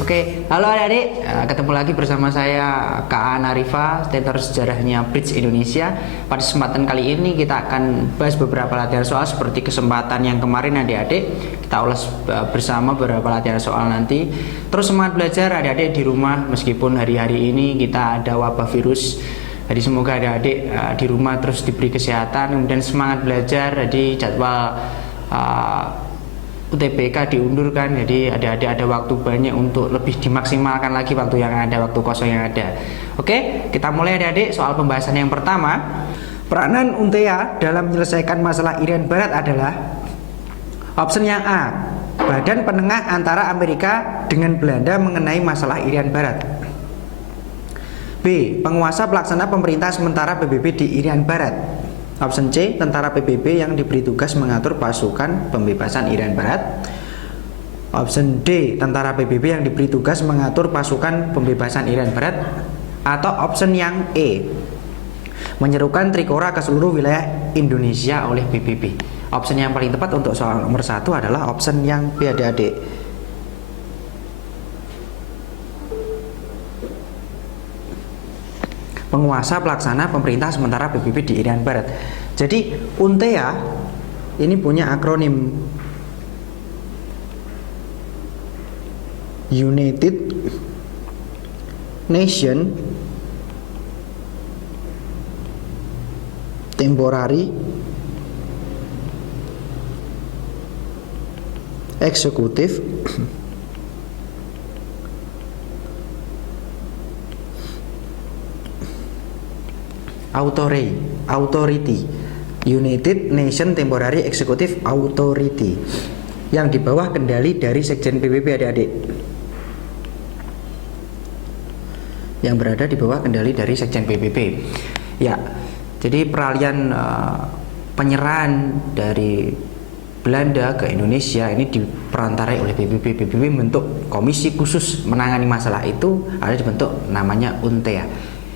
Oke, halo adik-adik, ketemu lagi bersama saya Kak Anarifa, Tutor Sejarahnya Bridge Indonesia. Pada kesempatan kali ini kita akan bahas beberapa latihan soal seperti kesempatan yang kemarin adik-adik. Kita ulas bersama beberapa latihan soal nanti. Terus semangat belajar adik-adik di rumah, meskipun hari-hari ini kita ada wabah virus. Jadi semoga adik-adik di rumah terus diberi kesehatan, kemudian semangat belajar. Jadi jadwal UTBK diundurkan, jadi adik-adik ada waktu banyak untuk lebih dimaksimalkan lagi waktu yang ada, waktu kosong yang ada. Oke, kita mulai adik-adik. Soal pembahasan yang pertama, peranan UNTEA dalam menyelesaikan masalah Irian Barat adalah option yang A, badan penengah antara Amerika dengan Belanda mengenai masalah Irian Barat. B, penguasa pelaksana pemerintah sementara PBB di Irian Barat. Option C, tentara PBB yang diberi tugas mengatur pasukan pembebasan Irian Barat. Option D, tentara PBB yang diberi tugas mengatur pasukan pembebasan Irian Barat. Atau option yang E, menyerukan Trikora ke seluruh wilayah Indonesia oleh PBB. Option yang paling tepat untuk soal nomor 1 adalah option yang B adik-adik. Penguasa pelaksana pemerintah sementara PBB di Irian Barat. Jadi UNTEA ini punya akronim United Nation Temporary Executive Authority, United Nation Temporary Executive Authority, yang di bawah kendali dari Sekjen PBB adik-adik, yang berada di bawah kendali dari Sekjen PBB. Ya, jadi peralihan penyerahan dari Belanda ke Indonesia ini diperantarai oleh PBB. PBB membentuk komisi khusus menangani masalah itu, ada dibentuk namanya UNTEA,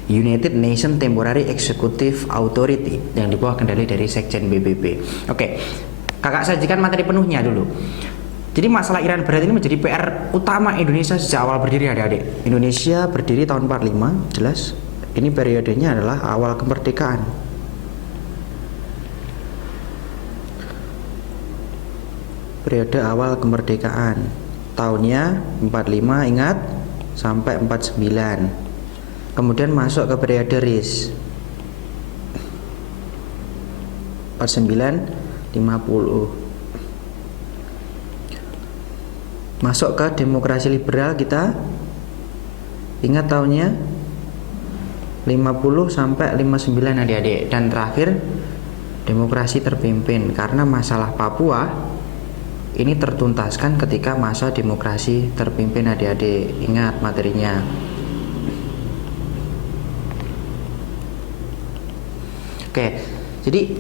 United Nation Temporary Executive Authority, yang di bawah kendali dari Sekjen PBB. Oke, kakak sajikan materi penuhnya dulu. Jadi masalah Irian Barat ini menjadi PR utama Indonesia sejak awal berdiri adik-adik. Indonesia berdiri tahun 45, jelas. Ini periodenya adalah awal kemerdekaan. Periode awal kemerdekaan. Tahunnya 45, ingat, sampai 49. Kemudian masuk ke periode RIS 49, 50. Masuk ke demokrasi liberal, kita ingat tahunnya 50 sampai 59 adik-adik. Dan terakhir demokrasi terpimpin, karena masalah Papua ini tertuntaskan ketika masa demokrasi terpimpin adik-adik. Ingat materinya. Oke, jadi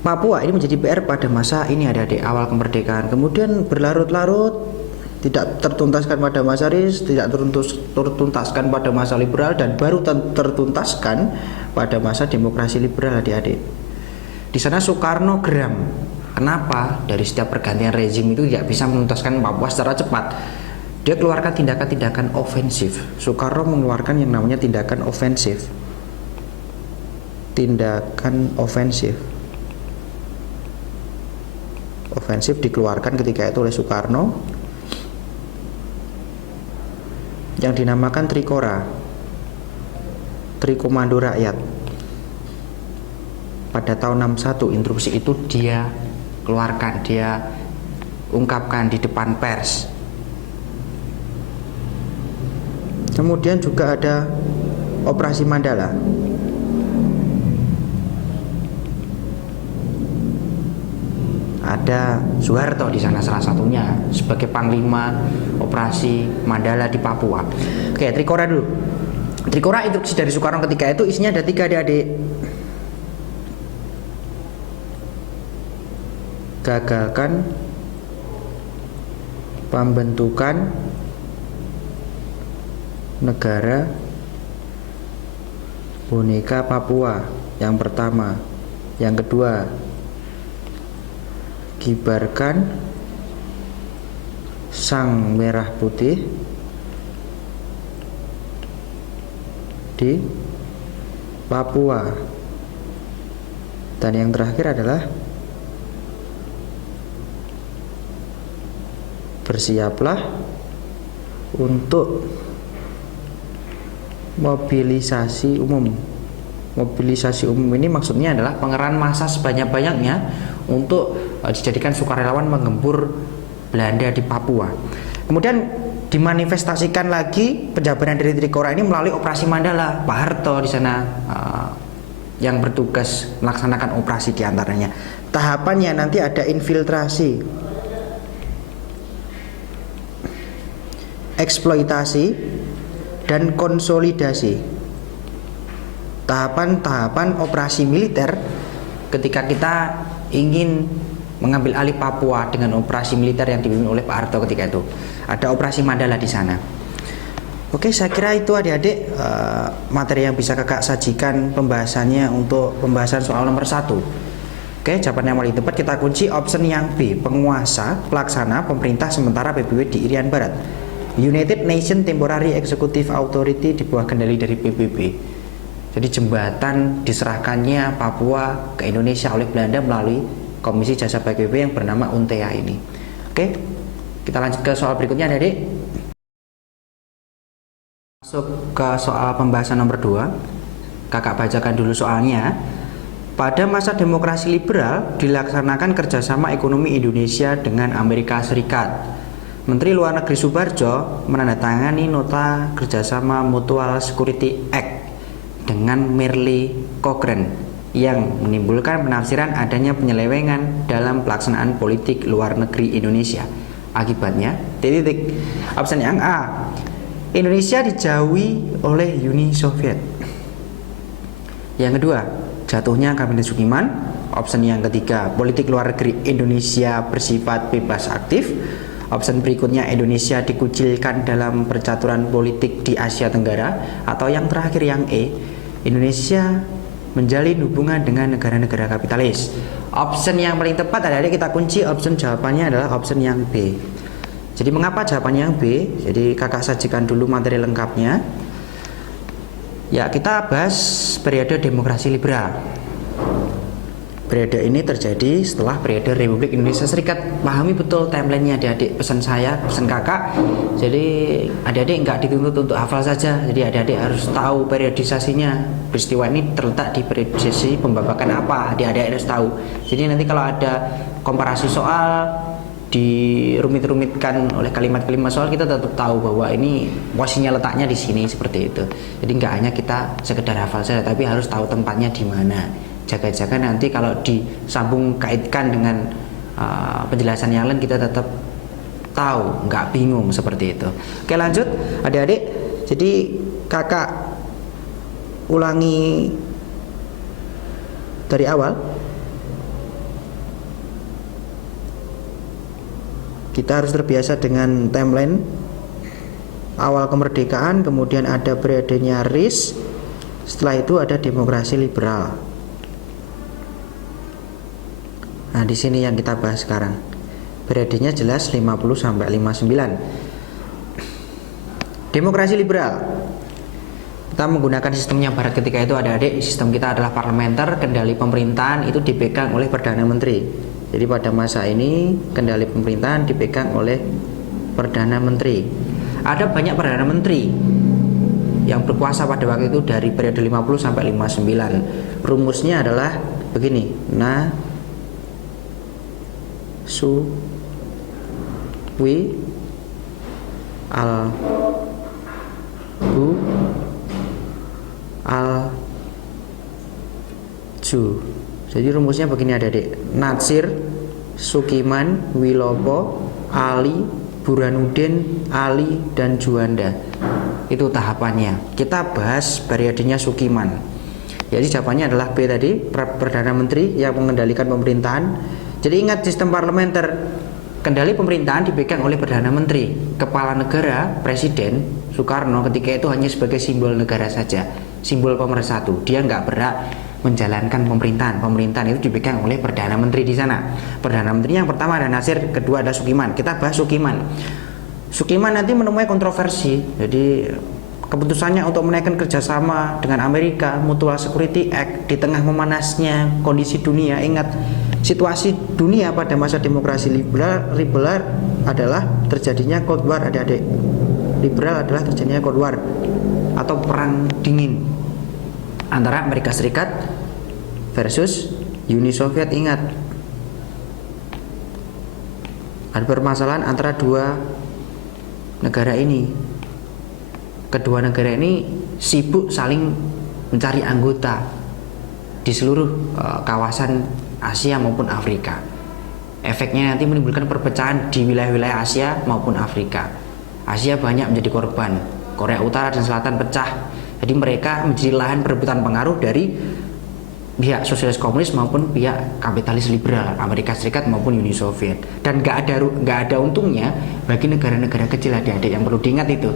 Papua ini menjadi PR pada masa ini adik-adik, awal kemerdekaan. Kemudian berlarut-larut, tidak tertuntaskan pada masa RIS, tidak tertuntaskan pada masa liberal, dan baru tertuntaskan pada masa demokrasi liberal adik-adik. Di sana Soekarno geram. Kenapa dari setiap pergantian rezim itu tidak bisa menuntaskan Papua secara cepat? Dia keluarkan tindakan-tindakan ofensif. Soekarno mengeluarkan yang namanya tindakan ofensif. Tindakan ofensif dikeluarkan ketika itu oleh Soekarno, yang dinamakan Trikora, Trikomando Rakyat. Pada tahun 61 instruksi itu dia keluarkan, dia ungkapkan di depan pers. Kemudian juga ada Operasi Mandala. Ada Soeharto di sana salah satunya sebagai panglima operasi Mandala di Papua. Oke, Trikora dulu. Trikora instruksi dari Soekarno ketika itu isinya ada 3 adik-adik. Gagalkan pembentukan negara boneka Papua. Yang pertama. Yang kedua, kibarkan sang merah putih di Papua. Dan yang terakhir adalah bersiaplah untuk mobilisasi umum. Mobilisasi umum ini maksudnya adalah pengerahan massa sebanyak-banyaknya untuk dijadikan sukarelawan menggempur Belanda di Papua. Kemudian dimanifestasikan lagi penjabaran dari Trikora ini melalui operasi Mandala. Pak Harto di sana yang bertugas melaksanakan operasi diantaranya. Tahapannya nanti ada infiltrasi, eksploitasi, dan konsolidasi. Tahapan-tahapan operasi militer ketika kita ingin mengambil alih Papua dengan operasi militer yang dipimpin oleh Pak Harto ketika itu. Ada operasi Mandala di sana. Oke, saya kira itu adik-adik materi yang bisa kakak sajikan pembahasannya untuk pembahasan soal nomor 1. Oke, jawaban yang paling tepat kita kunci option yang B, penguasa, pelaksana, pemerintah sementara PBB di Irian Barat. United Nations Temporary Executive Authority di bawah kendali dari PBB. Jadi jembatan diserahkannya Papua ke Indonesia oleh Belanda melalui Komisi Jasa PBB yang bernama UNTEA ini. Oke, kita lanjut ke soal berikutnya adik-adik. Masuk ke soal pembahasan nomor 2. Kakak bacakan dulu soalnya. Pada masa demokrasi liberal dilaksanakan kerjasama ekonomi Indonesia dengan Amerika Serikat. Menteri Luar Negeri Subarjo menandatangani nota kerjasama Mutual Security Act dengan Merle Cochrane yang menimbulkan penafsiran adanya penyelewengan dalam pelaksanaan politik luar negeri Indonesia. Akibatnya, titik. Option yang A, Indonesia dijauhi oleh Uni Soviet. Yang kedua, jatuhnya Kabinet Sudirman. Option yang ketiga, politik luar negeri Indonesia bersifat bebas aktif. Option berikutnya, Indonesia dikucilkan dalam percaturan politik di Asia Tenggara. Atau yang terakhir yang E, Indonesia menjalin hubungan dengan negara-negara kapitalis. Option yang paling tepat adalah kita kunci option jawabannya adalah option yang B. Jadi mengapa jawabannya yang B? Jadi kakak sajikan dulu materi lengkapnya. Ya, kita bahas periode demokrasi liberal. Periode ini terjadi setelah periode Republik Indonesia Serikat. Pahami betul timelinenya adik-adik, pesan saya, pesan kakak. Jadi adik-adik nggak dituntut untuk hafal saja. Jadi adik-adik harus tahu periodisasinya. Peristiwa ini terletak di periodisasi pembabakan apa, adik-adik harus tahu. Jadi nanti kalau ada komparasi soal dirumit-rumitkan oleh kalimat-kalimat soal, kita tetap tahu bahwa ini posisinya letaknya di sini seperti itu. Jadi nggak hanya kita sekedar hafal saja, tapi harus tahu tempatnya di mana. Jaga-jaga nanti kalau disambung kaitkan dengan penjelasan yang lain kita tetap tahu, nggak bingung seperti itu. Oke, lanjut adik-adik. Jadi kakak ulangi dari awal. Kita harus terbiasa dengan timeline awal kemerdekaan, kemudian ada periodenya RIS, setelah itu ada demokrasi liberal. Nah, di sini yang kita bahas sekarang. Periodenya jelas 50 sampai 59. Demokrasi liberal. Kita menggunakan sistemnya barat ketika itu adik-adik. Sistem kita adalah parlementer, kendali pemerintahan itu dipegang oleh Perdana Menteri. Jadi pada masa ini kendali pemerintahan dipegang oleh Perdana Menteri. Ada banyak Perdana Menteri yang berkuasa pada waktu itu dari periode 50 sampai 59. Rumusnya adalah begini. Wi al bu al ju. Jadi rumusnya begini adik-adik. Natsir, Sukiman, Wilopo, Ali, Burhanuddin, Ali, dan Juanda. Itu tahapannya. Kita bahas periodenya Sukiman. Jadi jawabannya adalah B tadi, Perdana Menteri yang mengendalikan pemerintahan. Jadi ingat sistem parlementer, kendali pemerintahan dipegang oleh Perdana Menteri. Kepala negara, Presiden Soekarno ketika itu hanya sebagai simbol negara saja, simbol pemersatu. Dia nggak berhak menjalankan pemerintahan. Pemerintahan itu dipegang oleh Perdana Menteri di sana. Perdana Menteri yang pertama ada Nasir, kedua ada Sukiman. Kita bahas Sukiman. Sukiman nanti menemui kontroversi. Jadi keputusannya untuk menaikkan kerjasama dengan Amerika, Mutual Security Act, di tengah memanasnya kondisi dunia. Ingat, situasi dunia pada masa demokrasi liberal adalah terjadinya Cold War, adik-adik. Liberal adalah terjadinya Cold War atau perang dingin antara Amerika Serikat versus Uni Soviet. Ingat, ada permasalahan antara dua negara ini. Kedua negara ini sibuk saling mencari anggota di seluruh kawasan Asia maupun Afrika. Efeknya nanti menimbulkan perpecahan di wilayah-wilayah Asia maupun Afrika. Asia banyak menjadi korban, Korea Utara dan Selatan pecah. Jadi mereka menjadi lahan perebutan pengaruh dari pihak sosialis komunis maupun pihak kapitalis liberal, Amerika Serikat maupun Uni Soviet. Dan nggak ada untungnya bagi negara-negara kecil, adik-adik, yang perlu diingat itu.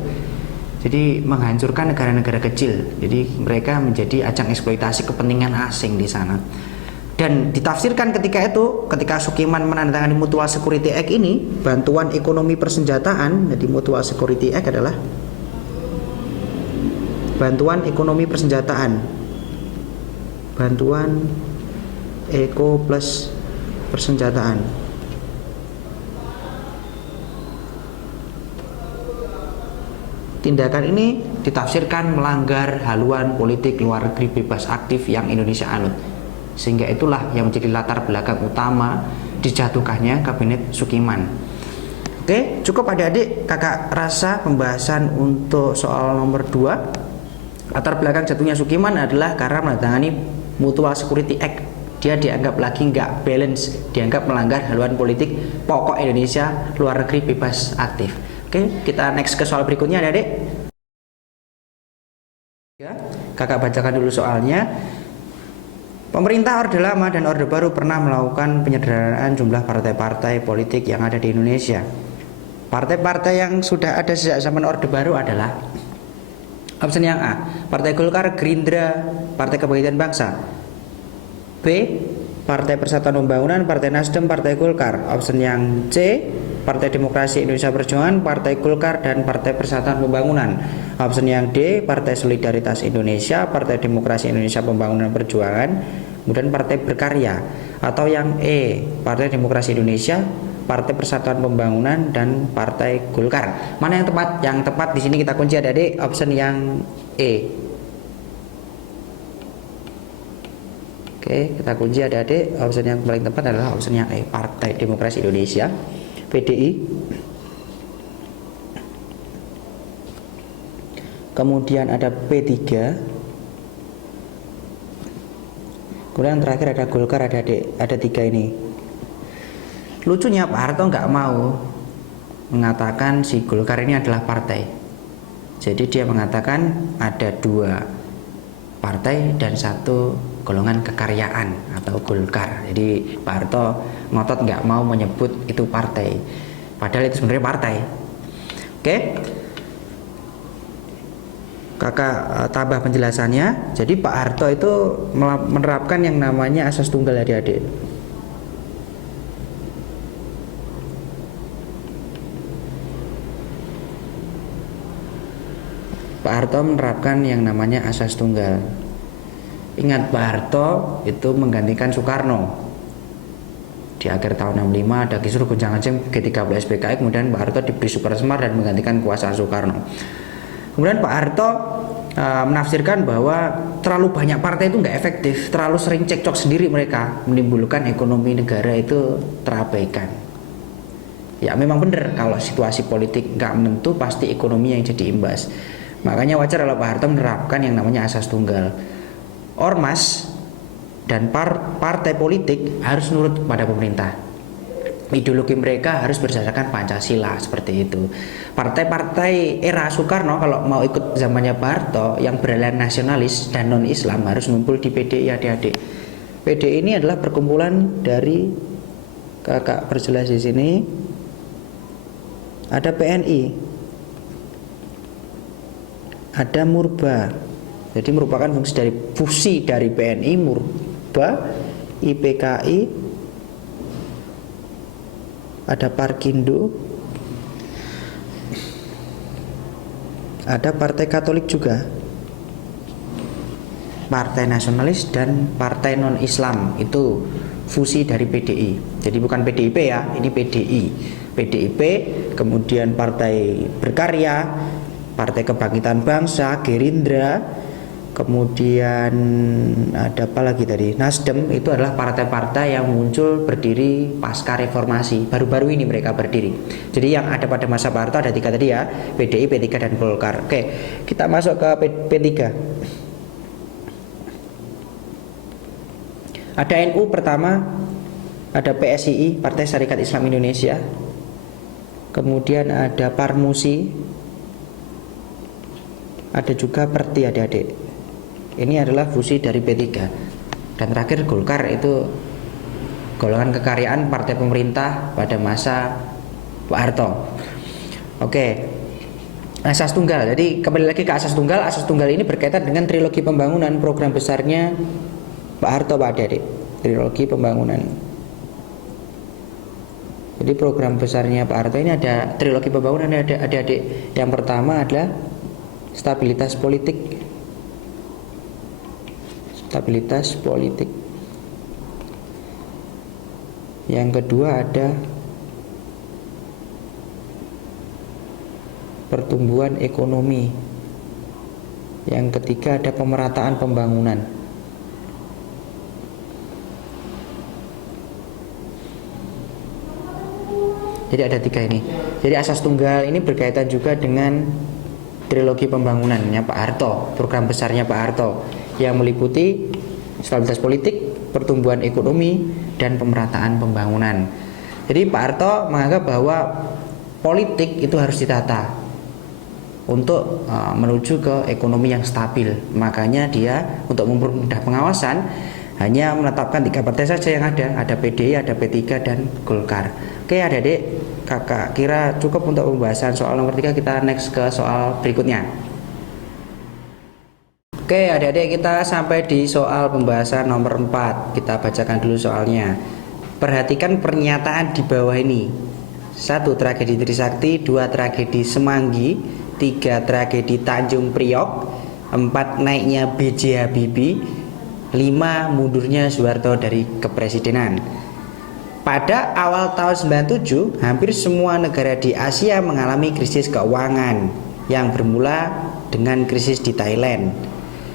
Jadi menghancurkan negara-negara kecil. Jadi mereka menjadi ajang eksploitasi kepentingan asing di sana. Dan ditafsirkan ketika Sukiman menandatangani Mutual Security Act ini, bantuan ekonomi persenjataan. Jadi Mutual Security Act adalah bantuan ekonomi persenjataan, bantuan eko plus persenjataan. Tindakan ini ditafsirkan melanggar haluan politik luar negeri bebas aktif yang Indonesia anut, sehingga itulah yang menjadi latar belakang utama dijatuhkannya Kabinet Sukiman. Oke, cukup adik-adik, kakak rasa pembahasan untuk soal nomor 2. Latar belakang jatuhnya Sukiman adalah karena menandatangani Mutual Security Act. Dia dianggap lagi nggak balance, dianggap melanggar haluan politik pokok Indonesia luar negeri bebas aktif. Oke, kita next ke soal berikutnya, adik-adik. Ya, kakak bacakan dulu soalnya. Pemerintah Orde Lama dan Orde Baru pernah melakukan penyederhanaan jumlah partai-partai politik yang ada di Indonesia. Partai-partai yang sudah ada sejak zaman Orde Baru adalah option yang A, Partai Golkar, Gerindra, Partai Kebangkitan Bangsa. B, Partai Persatuan Pembangunan, Partai Nasdem, Partai Golkar. Option yang C, Partai Demokrasi Indonesia Perjuangan, Partai Golkar, dan Partai Persatuan Pembangunan. Option yang D, Partai Solidaritas Indonesia, Partai Demokrasi Indonesia Pembangunan Perjuangan, kemudian Partai Berkarya. Atau yang E, Partai Demokrasi Indonesia, Partai Persatuan Pembangunan, dan Partai Golkar. Mana yang tepat? Yang tepat di sini kita kunci, adik-adik, option yang E. Oke, kita kunci, adik-adik, option yang paling tepat adalah option yang E, Partai Demokrasi Indonesia, PDI. Kemudian ada P3. Kemudian yang terakhir ada Golkar, adik-adik. Ada 3 ini. Lucunya Pak Harto nggak mau mengatakan si Golkar ini adalah partai. Jadi dia mengatakan ada 2 partai dan 1 golongan kekaryaan atau Golkar. Jadi Pak Harto ngotot nggak mau menyebut itu partai, padahal itu sebenarnya partai. Oke, kakak tambah penjelasannya. Jadi Pak Harto itu menerapkan yang namanya asas tunggal, adik-adik. Pak Harto menerapkan yang namanya asas tunggal. Ingat, Pak Harto itu menggantikan Soekarno. Di akhir tahun 65 ada kisruh gonjang-ganjing G30 SPKI, kemudian Pak Harto diberi super semar dan menggantikan kuasa Soekarno. Kemudian Pak Harto menafsirkan bahwa terlalu banyak partai itu nggak efektif, terlalu sering cekcok sendiri mereka, menimbulkan ekonomi negara itu terabaikan. Ya memang benar, kalau situasi politik nggak menentu pasti ekonomi yang jadi imbas. Makanya wajar kalau Pak Harto menerapkan yang namanya asas tunggal. Ormas dan partai politik harus nurut pada pemerintah. Ideologi mereka harus berdasarkan Pancasila, seperti itu. Partai-partai era Soekarno kalau mau ikut zamannya Pak Harto yang beraliran nasionalis dan non-Islam harus ngumpul di PDI, adik-adik. PDI ini adalah perkumpulan dari, kakak perjelas di sini, ada PNI, ada Murba, Jadi merupakan fusi dari PNI, Murba, IPKI, ada Parkindo, ada Partai Katolik juga, Partai Nasionalis, dan Partai Non-Islam. Itu fusi dari PDI. Jadi bukan PDIP ya, ini PDI. PDIP, kemudian Partai Berkarya, Partai Kebangkitan Bangsa, Gerindra, kemudian ada apa lagi tadi? Nasdem. Itu adalah partai-partai yang muncul berdiri pasca reformasi. Baru-baru ini mereka berdiri. Jadi yang ada pada masa Pak Harto ada 3 tadi ya, PDI, P3, dan Golkar. Oke, kita masuk ke P3. Ada NU pertama, ada PSII, Partai Syarikat Islam Indonesia. Kemudian ada Parmusi, ada juga Perti adik-adik. Ini adalah fusi dari P3. Dan terakhir Golkar, itu golongan kekaryaan partai pemerintah pada masa Pak Harto. Oke, asas tunggal. Jadi kembali lagi ke asas tunggal. Asas tunggal ini berkaitan dengan trilogi pembangunan program besarnya Pak Harto, Pak adik-adik. Trilogi pembangunan. Jadi program besarnya Pak Harto ini ada trilogi pembangunan, ada adik-adik. Yang pertama adalah stabilitas politik. Stabilitas politik. Yang kedua ada pertumbuhan ekonomi. Yang ketiga ada pemerataan pembangunan. Jadi ada 3 ini. Jadi asas tunggal ini berkaitan juga dengan trilogi pembangunannya Pak Harto, program besarnya Pak Harto, yang meliputi stabilitas politik, pertumbuhan ekonomi, dan pemerataan pembangunan. Jadi Pak Harto menganggap bahwa politik itu harus ditata untuk menuju ke ekonomi yang stabil. Makanya dia untuk mempermudah pengawasan hanya menetapkan 3 partai saja yang ada PDI, ada P3, dan Golkar. Oke adik-adik, kakak kira cukup untuk pembahasan soal nomor 3. Kita next ke soal berikutnya. Oke adik-adik, kita sampai di soal pembahasan nomor 4. Kita bacakan dulu soalnya. Perhatikan pernyataan di bawah ini. 1. Tragedi Trisakti. 2. Tragedi Semanggi. 3. Tragedi Tanjung Priok. 4. Naiknya B.J. Habibie. 5. Mundurnya Soeharto dari kepresidenan. Pada awal tahun 97, hampir semua negara di Asia mengalami krisis keuangan yang bermula dengan krisis di Thailand.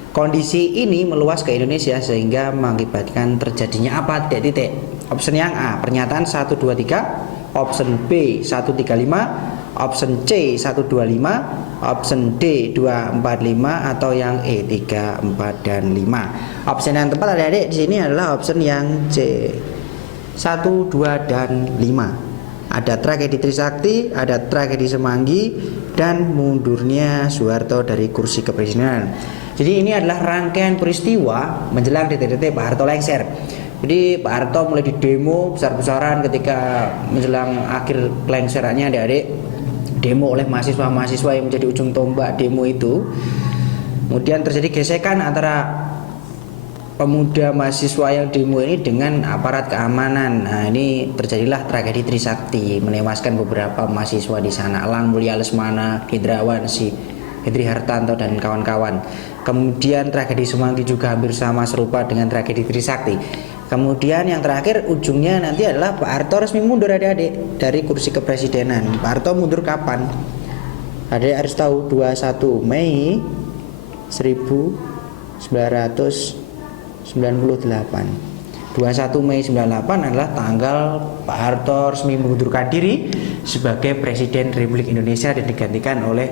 Kondisi ini meluas ke Indonesia sehingga mengakibatkan terjadinya apa? Titik. Option yang A, pernyataan 1, 2, 3. Option B, 1, 3, 5. Option C, 1, 2, 5. Option D, 2, 4, 5. Atau yang E, 3, 4, dan 5. Option yang tepat adik-adik di sini adalah option yang C, 1, 2, dan 5. Ada tragedi Trisakti, ada tragedi Semanggi, dan mundurnya Soeharto dari kursi kepresidenan. Jadi ini adalah rangkaian peristiwa menjelang titik-titik Pak Harto lengser. Jadi Pak Harto mulai didemo besar-besaran ketika menjelang akhir lengserannya, adik-adik, demo oleh mahasiswa-mahasiswa yang menjadi ujung tombak demo itu. Kemudian terjadi gesekan antara pemuda mahasiswa yang demo ini dengan aparat keamanan. Nah, ini terjadilah tragedi Trisakti, menewaskan beberapa mahasiswa di sana. Elang Mulia Lesmana, Hendrawan, Hendri Hartanto, dan kawan-kawan. Kemudian tragedi Semanggi juga hampir sama serupa dengan tragedi Trisakti. Kemudian yang terakhir ujungnya nanti adalah Pak Harto resmi mundur adik-adik dari kursi kepresidenan. Pak Harto mundur kapan? Adik harus tahu, 21 Mei 1998. 21 Mei 98 adalah tanggal Pak Harto resmi mengundurkan diri sebagai Presiden Republik Indonesia dan digantikan oleh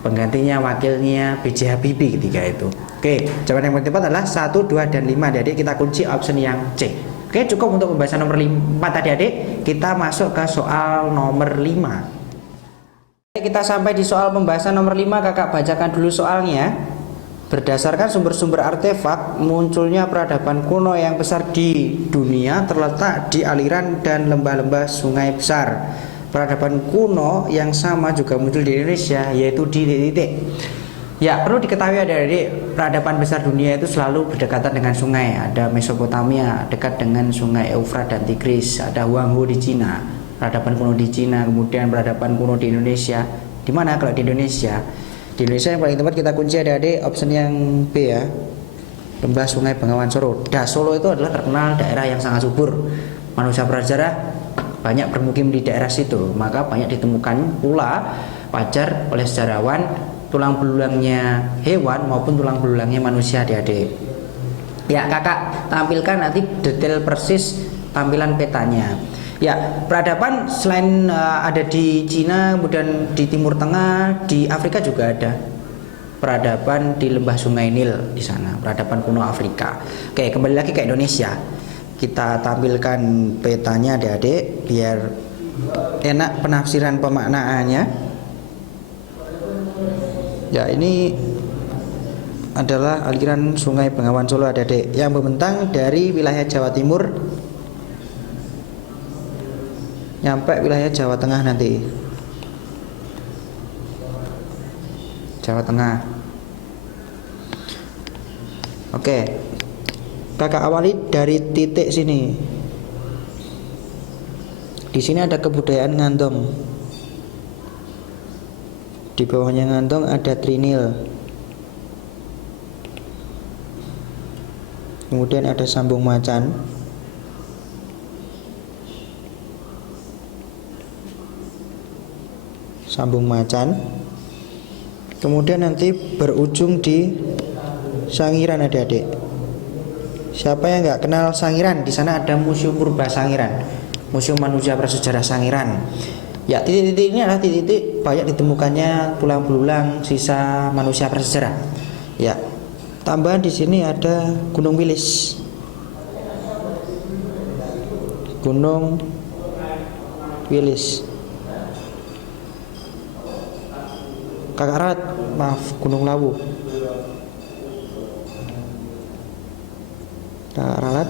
penggantinya, wakilnya B.J. Habibie ketika itu. Oke, jawaban yang paling tepat adalah 1, 2, dan 5. Jadi kita kunci option yang C. Oke, cukup untuk pembahasan nomor 4 tadi adik. Kita masuk ke soal nomor 5. Kita sampai di soal pembahasan nomor 5. Kakak bacakan dulu soalnya. Berdasarkan sumber-sumber artefak, munculnya peradaban kuno yang besar di dunia terletak di aliran dan lembah-lembah sungai besar. Peradaban kuno yang sama juga muncul di Indonesia, yaitu di titik. Ya, perlu diketahui adik-adik, peradaban besar dunia itu selalu berdekatan dengan sungai. Ada Mesopotamia dekat dengan sungai Eufrat dan Tigris. Ada Huanghe di Cina, peradaban kuno di Cina. Kemudian peradaban kuno di Indonesia. Di mana kalau di Indonesia? Di Indonesia yang paling tepat kita kunci adik-adik option yang B ya. Lembah Sungai Bengawan Solo. Solo itu adalah terkenal daerah yang sangat subur. Manusia prasejarah banyak bermukim di daerah situ. Maka banyak ditemukan pula wajar oleh sejarawan tulang belulangnya hewan maupun tulang belulangnya manusia adik-adik. Ya, kakak tampilkan nanti detail persis tampilan petanya. Ya, peradaban selain ada di Cina, kemudian di Timur Tengah, di Afrika juga ada peradaban di lembah Sungai Nil di sana, peradaban kuno Afrika. Oke, kembali lagi ke Indonesia. Kita tampilkan petanya adik-adik biar enak penafsiran pemaknaannya. Ya, ini adalah aliran Sungai Bengawan Solo adik-adik yang membentang dari wilayah Jawa Timur nyampe wilayah Jawa Tengah nanti. Jawa Tengah. Oke. Kakak awali dari titik sini. Di sini ada kebudayaan Ngantong. Di bawahnya Ngantong ada Trinil. Kemudian ada Sambung Macan. Sambung Macan. Kemudian nanti berujung di Sangiran adik-adik. Siapa yang nggak kenal Sangiran? Di sana ada Museum Purba Sangiran, Museum Manusia Prasejarah Sangiran. Ya, titik-titik ini adalah titik-titik banyak ditemukannya tulang belulang sisa manusia prasejarah. Ya, tambahan di sini ada Gunung Wilis. Gunung Wilis. Kakak Rat, maaf, Gunung Lawu. Kakak Ralat,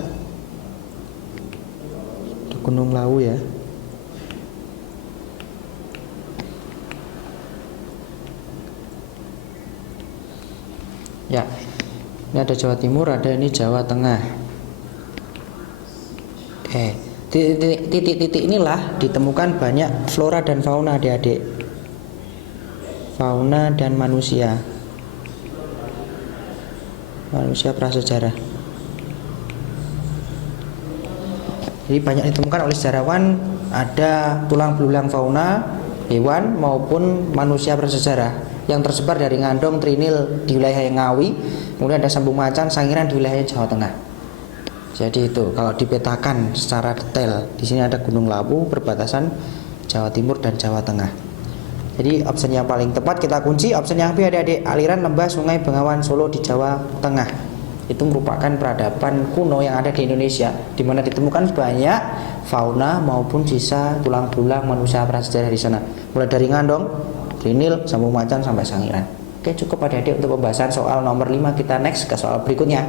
Gunung Lawu ya. Ya, ini ada Jawa Timur, ada ini Jawa Tengah. Oke, titik-titik inilah ditemukan banyak flora dan fauna adik-adik. Fauna dan manusia. Manusia prasejarah. Jadi banyak ditemukan oleh sejarawan, ada tulang belulang fauna, hewan maupun manusia prasejarah yang tersebar dari Ngandong, Trinil di wilayah Ngawi, kemudian ada Sambung Macan, Sangiran di wilayah Jawa Tengah. Jadi itu kalau dipetakan secara detail, di sini ada Gunung Lawu perbatasan Jawa Timur dan Jawa Tengah. Jadi opsi yang paling tepat kita kunci opsi yang B adik-adik, aliran lembah Sungai Bengawan Solo di Jawa Tengah. Itu merupakan peradaban kuno yang ada di Indonesia, di mana ditemukan banyak fauna maupun sisa tulang belulang manusia prasejarah di sana, mulai dari Ngandong, Trinil, Sambung Macan sampai Sangiran. Oke, cukup adik-adik untuk pembahasan soal nomor 5. Kita next ke soal berikutnya.